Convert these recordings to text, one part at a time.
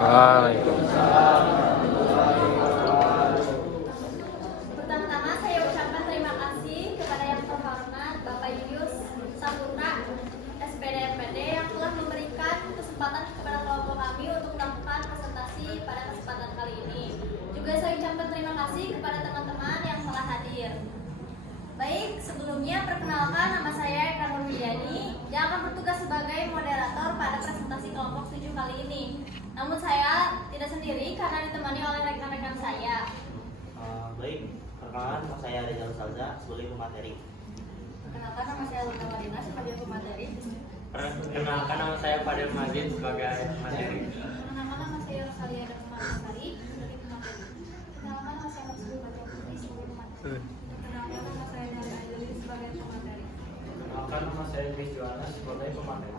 Waalaikumsalam. Pertama-tama saya ucapkan terima kasih kepada yang terhormat Bapak Yuyus Saputra, SPD MPD yang telah memberikan kesempatan kepada kelompok kami untuk melakukan presentasi pada kesempatan kali ini. Juga saya ucapkan terima kasih kepada teman-teman yang telah hadir. Baik, sebelumnya perkenalkan, nama saya Eka Nurwidiani yang akan bertugas sebagai moderator pada presentasi kelompok 7 kali ini. Namun saya tidak sendiri karena ditemani oleh rekan-rekan saya. Baik, perkenalkan nama saya Rizal Salza sebagai pemateri. Perkenalkan, nama saya Luna Marina sebagai pemateri. Perkenalkan, nama saya Fadil Majid sebagai materi. Perkenalkan, nama saya Rosalia Darmawati sebagai pemateri. Perkenalkan, nama saya Maksud Baca Putri sebagai pemateri. Perkenalkan, nama saya Nanda Aideli sebagai pemateri. Perkenalkan, nama saya Chris Johannes sebagai pemateri.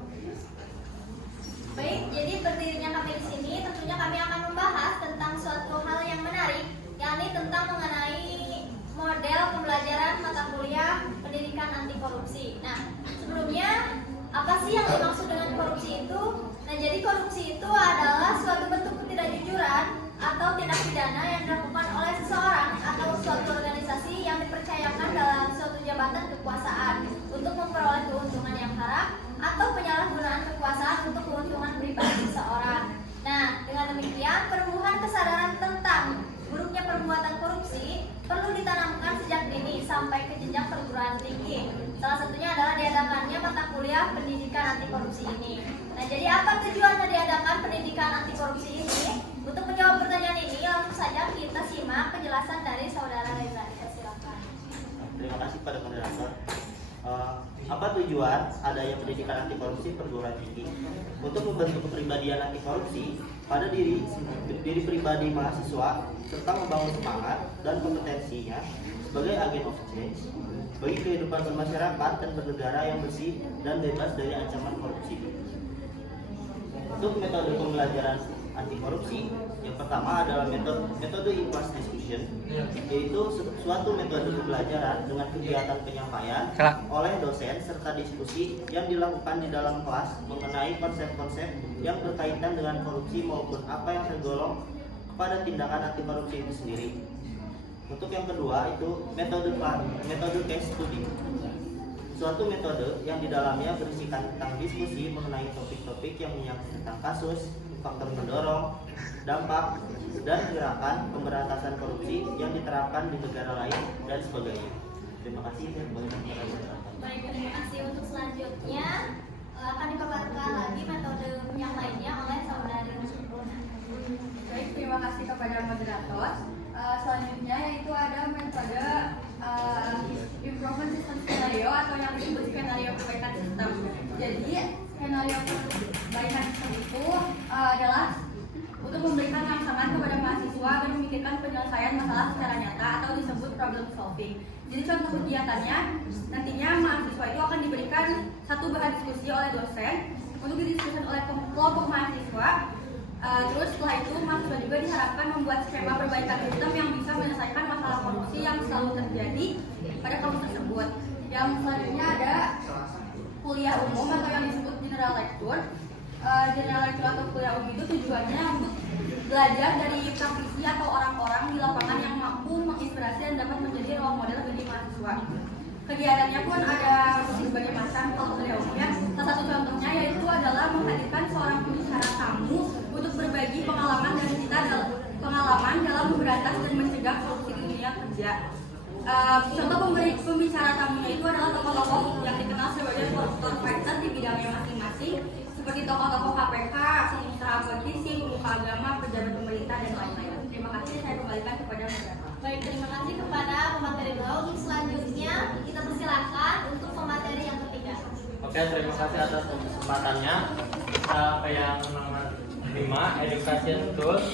Baik, jadi berdirinya kami di sini tentunya kami akan membahas tentang suatu hal yang menarik, yakni tentang mengenai model pembelajaran mata kuliah pendidikan anti korupsi. Nah, sebelumnya apa sih yang dimaksud dengan korupsi itu? Nah, jadi korupsi itu adalah suatu bentuk ketidakjujuran atau tindak pidana yang dilakukan oleh seseorang atau suatu organisasi yang dipercayakan dalam suatu jabatan kekuasaan untuk memperoleh keuntungan yang haram atau penyalahgunaan kekuasaan untuk keuntungan pribadi seseorang. Nah, dengan demikian pertumbuhan kesadaran tentang buruknya perbuatan korupsi perlu ditanamkan sejak dini sampai ke jenjang perguruan tinggi. Salah satunya adalah diadakannya mata kuliah pendidikan anti korupsi ini. Nah, jadi apa tujuannya diadakan pendidikan anti korupsi ini? Untuk menjawab pertanyaan ini, langsung saja kita simak penjelasan dari Saudara Reza. Silakan. Terima kasih pada moderator. Apa tujuan adanya pendidikan anti korupsi perguruan tinggi? Untuk membentuk kepribadian anti korupsi pada diri pribadi mahasiswa serta membangun semangat dan kompetensinya sebagai agen of change bagi kehidupan bermasyarakat dan bernegara yang bersih dan bebas dari ancaman korupsi. Untuk metode pembelajaran anti korupsi, yang pertama adalah metode in-class discussion, yaitu suatu metode pembelajaran dengan kegiatan penyampaian oleh dosen serta diskusi yang dilakukan di dalam kelas mengenai konsep-konsep yang berkaitan dengan korupsi maupun apa yang tergolong kepada tindakan anti korupsi itu sendiri. Untuk yang kedua itu metode case study, suatu metode yang di dalamnya berisikan tentang diskusi mengenai topik-topik yang menyangkut tentang kasus, faktor mendorong, dampak, dan gerakan pemberantasan korupsi yang diterapkan di negara lain dan sebagainya. Terima kasih dan Baik, terima kasih. Untuk selanjutnya akan dipaparkan lagi metode yang lainnya oleh Saudari Runa. Baik, terima kasih kepada moderator. Selanjutnya yaitu ada metode improvement system scenario atau yang disebut skenario perbaikan sistem. Jadi skenario perbaikan sistem itu adalah untuk memberikan rangsangan kepada mahasiswa agar memikirkan penyelesaian masalah secara nyata atau disebut problem solving. Jadi contoh kegiatannya nantinya mahasiswa itu akan diberikan satu bahan diskusi oleh dosen untuk didiskusikan oleh kelompok mahasiswa. Terus setelah itu mahasiswa juga diharapkan membuat skema perbaikan sistem yang bisa menyelesaikan masalah korupsi yang selalu terjadi pada kampus tersebut. Yang selanjutnya ada kuliah umum atau yang disebut general lecture. General lecture atau kuliah umum itu tujuannya untuk belajar dari praktisi atau orang-orang di lapangan yang mampu menginspirasi dan dapat menjadi role model bagi mahasiswa. Kegiatannya pun ada berbagai macam kalau kuliah umumnya. Salah satu contohnya yaitu adalah menghadirkan seorang pembicara tamu untuk berbagi pengalaman dan cerita pengalaman dalam memberantas dan mencegah korupsi di dunia kerja. Contoh pembicara tamunya itu adalah tokoh-tokoh yang dikenal sebagai koruptor fighter di bidangnya masing-masing, seperti tokoh-tokoh KPK, pengusaha politisi, pemuka agama, pejabat pemerintah, dan lain-lain. Terima kasih, saya kembalikan kepada moderator. Baik, terima kasih kepada pemateri beliau. Untuk selanjutnya kita persilahkan untuk pemateri yang ketiga. Oke, terima kasih atas kesempatannya. Kita ke yang nomor 5, Education Tools.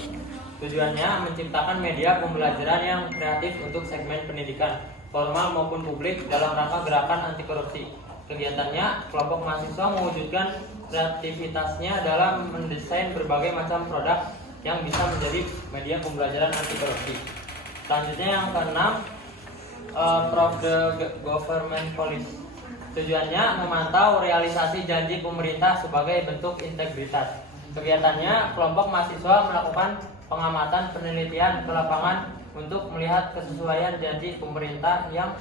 Tujuannya menciptakan media pembelajaran yang kreatif untuk segmen pendidikan formal maupun publik dalam rangka gerakan anti korupsi. Kegiatannya, kelompok mahasiswa mewujudkan kreativitasnya dalam mendesain berbagai macam produk yang bisa menjadi media pembelajaran anti korupsi. Selanjutnya yang keenam, Prof the Government Policy. Tujuannya memantau realisasi janji pemerintah sebagai bentuk integritas. Kegiatannya, kelompok mahasiswa melakukan pengamatan penelitian ke lapangan untuk melihat kesesuaian janji pemerintah yang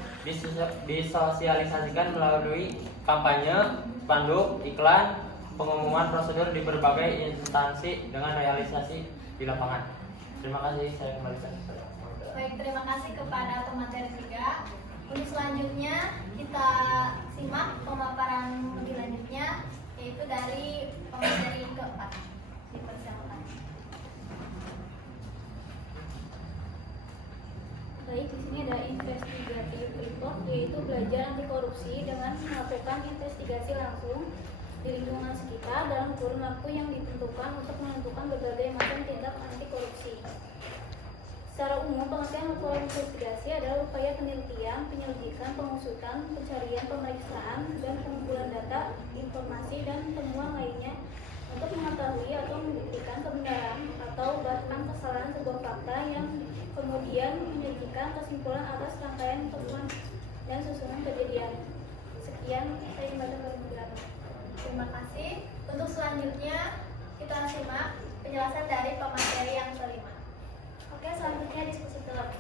disosialisasikan melalui kampanye, spanduk, iklan, pengumuman prosedur di berbagai instansi dengan realisasi di lapangan. Terima kasih, saya kembalikan kepada moderator. Baik, terima kasih kepada pemateri 3. Untuk selanjutnya kita simak pemaparan lebih lanjutnya, yaitu dari pemateri keempat. Dipersilakan. Baik, di sini ada investigative report, yaitu belajar anti korupsi dengan melakukan investigasi langsung di lingkungan sekitar dalam kurun waktu yang ditentukan untuk menentukan berbagai macam tindak anti korupsi. Secara umum, pengertian laporan investigasi adalah upaya penelitian, penyelidikan, pengusutan, pencarian, pemeriksaan, dan pengumpulan data, informasi, dan temuan lainnya untuk mengetahui atau membuktikan kebenaran atau bahkan kesalahan sebuah fakta yang kemudian menyajikan kesimpulan atas rangkaian temuan dan susunan kejadian. Sekian, saya kembali ke moderator. Terima kasih. Untuk selanjutnya kita simak penjelasan dari pemateri yang kelima. Oke, selanjutnya diskusi film.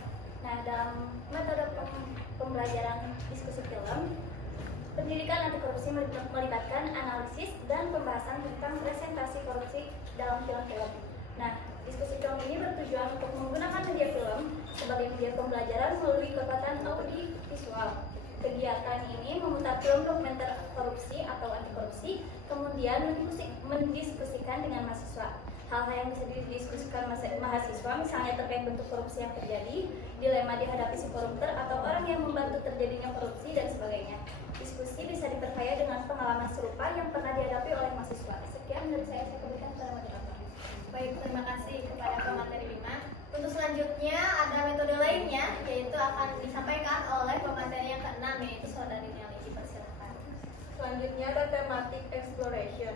Nah, dalam metode pembelajaran diskusi film, pendidikan anti korupsi melibatkan analisis dan pembahasan tentang presentasi korupsi dalam film-film. Nah, diskusi film ini bertujuan untuk menggunakan media film sebagai media pembelajaran melalui kekuatan audiovisual. Kegiatan ini memutar film dokumenter korupsi atau anti korupsi, kemudian mendiskusikan dengan mahasiswa. Hal-hal yang bisa didiskusikan mahasiswa misalnya terkait bentuk korupsi yang terjadi, dilema dihadapi si koruptor atau orang yang membantu terjadinya korupsi, dan sebagainya. Diskusi bisa diperkaya dengan pengalaman serupa yang pernah dihadapi oleh mahasiswa. Sekian dari saya kembalikan kepada moderator. Baik, terima kasih kepada pemateri 5. Untuk selanjutnya ada metode lainnya, yaitu akan disampaikan oleh pemateri yang ke-6, yaitu Saudari Nelly. Dipersilakan. Selanjutnya ada thematic exploration.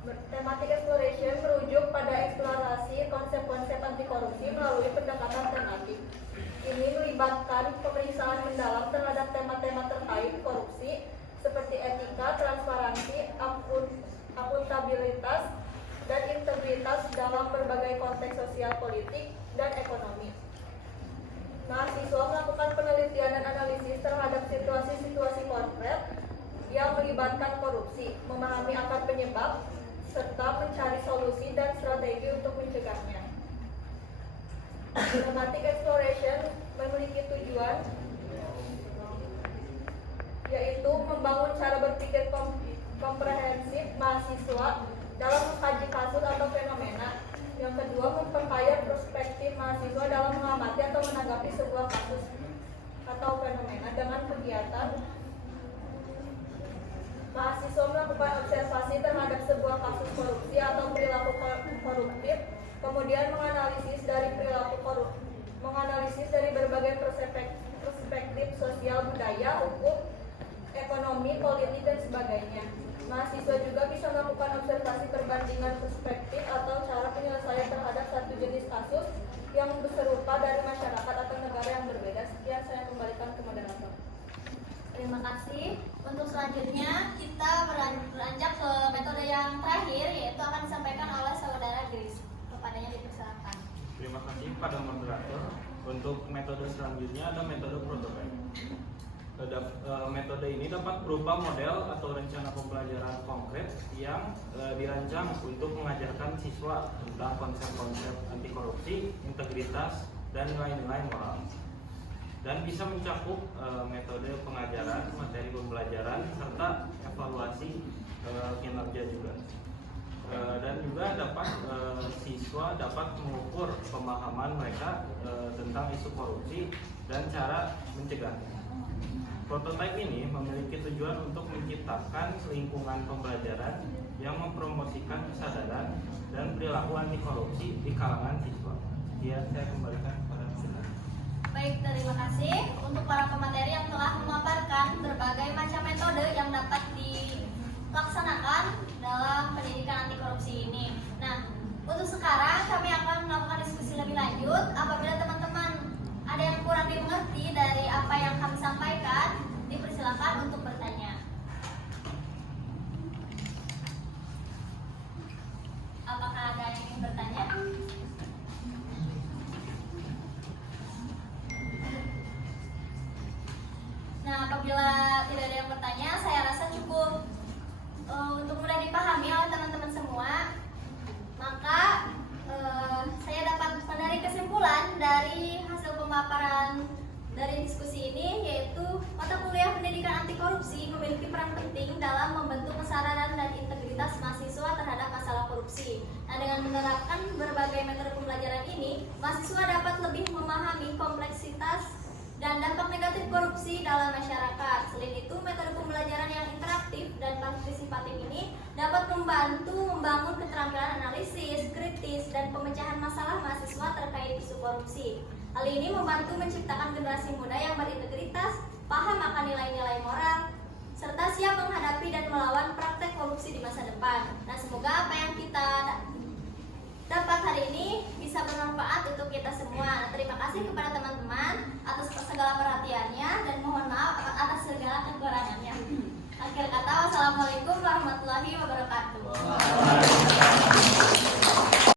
Thematic exploration merujuk pada eksplorasi konsep-konsep anti korupsi melalui pendekatan tematik. Ini melibatkan pemeriksaan mendalam terhadap tema-tema terkait korupsi seperti etika, transparansi, akuntabilitas, dan integritas dalam berbagai konteks sosial, politik, dan ekonomi. Mahasiswa melakukan penelitian dan analisis terhadap situasi-situasi konkret yang melibatkan korupsi, memahami akar penyebab, serta mencari solusi dan strategi untuk mencegahnya. Thematic exploration memiliki tujuan yaitu membangun cara berpikir komprehensif mahasiswa dalam mengkaji kasus atau fenomena. Yang kedua, memperkaya perspektif mahasiswa dalam mengamati atau menanggapi sebuah kasus atau fenomena dengan kegiatan. Mahasiswa melakukan observasi terhadap sebuah kasus korupsi atau perilaku koruptif, kemudian menganalisis dari berbagai perspektif sosial, budaya, hukum, ekonomi, politik, dan sebagainya. Mahasiswa juga bisa melakukan observasi perbandingan perspektif atau cara penyelesaian terhadap satu jenis kasus yang serupa dari masyarakat atau negara yang berbeda. Sekian, saya kembalikan ke moderator. Terima kasih. Untuk selanjutnya kita beranjak ke metode yang terakhir, yaitu akan disampaikan oleh saudara Grace. Kepadanya dipersilakan. Terima kasih pada moderator. Untuk metode selanjutnya ada metode prototipe. Metode ini dapat berupa model atau rencana pembelajaran konkret yang dirancang untuk mengajarkan siswa tentang konsep-konsep anti korupsi, integritas, dan nilai-nilai moral. Dan bisa mencakup metode pengajaran, materi pembelajaran, serta evaluasi kinerja juga. Dan juga dapat siswa dapat mengukur pemahaman mereka tentang isu korupsi dan cara mencegahnya. Prototipe ini memiliki tujuan untuk menciptakan lingkungan pembelajaran yang mempromosikan kesadaran dan perilaku anti korupsi di kalangan siswa. Ya, saya kembalikan kepada Sina. Baik, terima kasih untuk para pemateri yang telah memaparkan berbagai macam metode yang dapat dilaksanakan dalam pendidikan anti korupsi ini. Nah, untuk sekarang kami akan melakukan diskusi lebih lanjut. Apabila teman-teman ada yang kurang dimengerti dari apa yang kami sampaikan, dipersilakan untuk bertanya. Apakah ada yang ingin bertanya? Nah, apabila tidak ada yang bertanya, saya rasa cukup untuk mudah dipahami oleh teman-teman semua. Maka saya dapat menarik kesimpulan dari hasil pemaparan dari diskusi ini, yaitu mata kuliah pendidikan anti korupsi memiliki peran penting dalam membentuk kesadaran dan integritas mahasiswa terhadap masalah korupsi. Nah, dengan menerapkan berbagai metode pembelajaran ini, mahasiswa dapat lebih memahami kompleksitas dan dampak negatif korupsi dalam masyarakat. Selain itu, metode pembelajaran yang interaktif dan partisipatif ini dapat membantu membangun keterampilan analisis, kritis, dan pemecahan masalah mahasiswa terkait isu korupsi. Hal ini membantu menciptakan generasi muda yang berintegritas, paham akan nilai-nilai moral, serta siap menghadapi dan melawan praktek korupsi di masa depan. Nah, semoga apa yang kita dapat hari ini bisa bermanfaat untuk kita semua. Terima kasih kepada teman-teman atas segala perhatiannya dan mohon maaf atas segala kekurangannya. Akhir kata,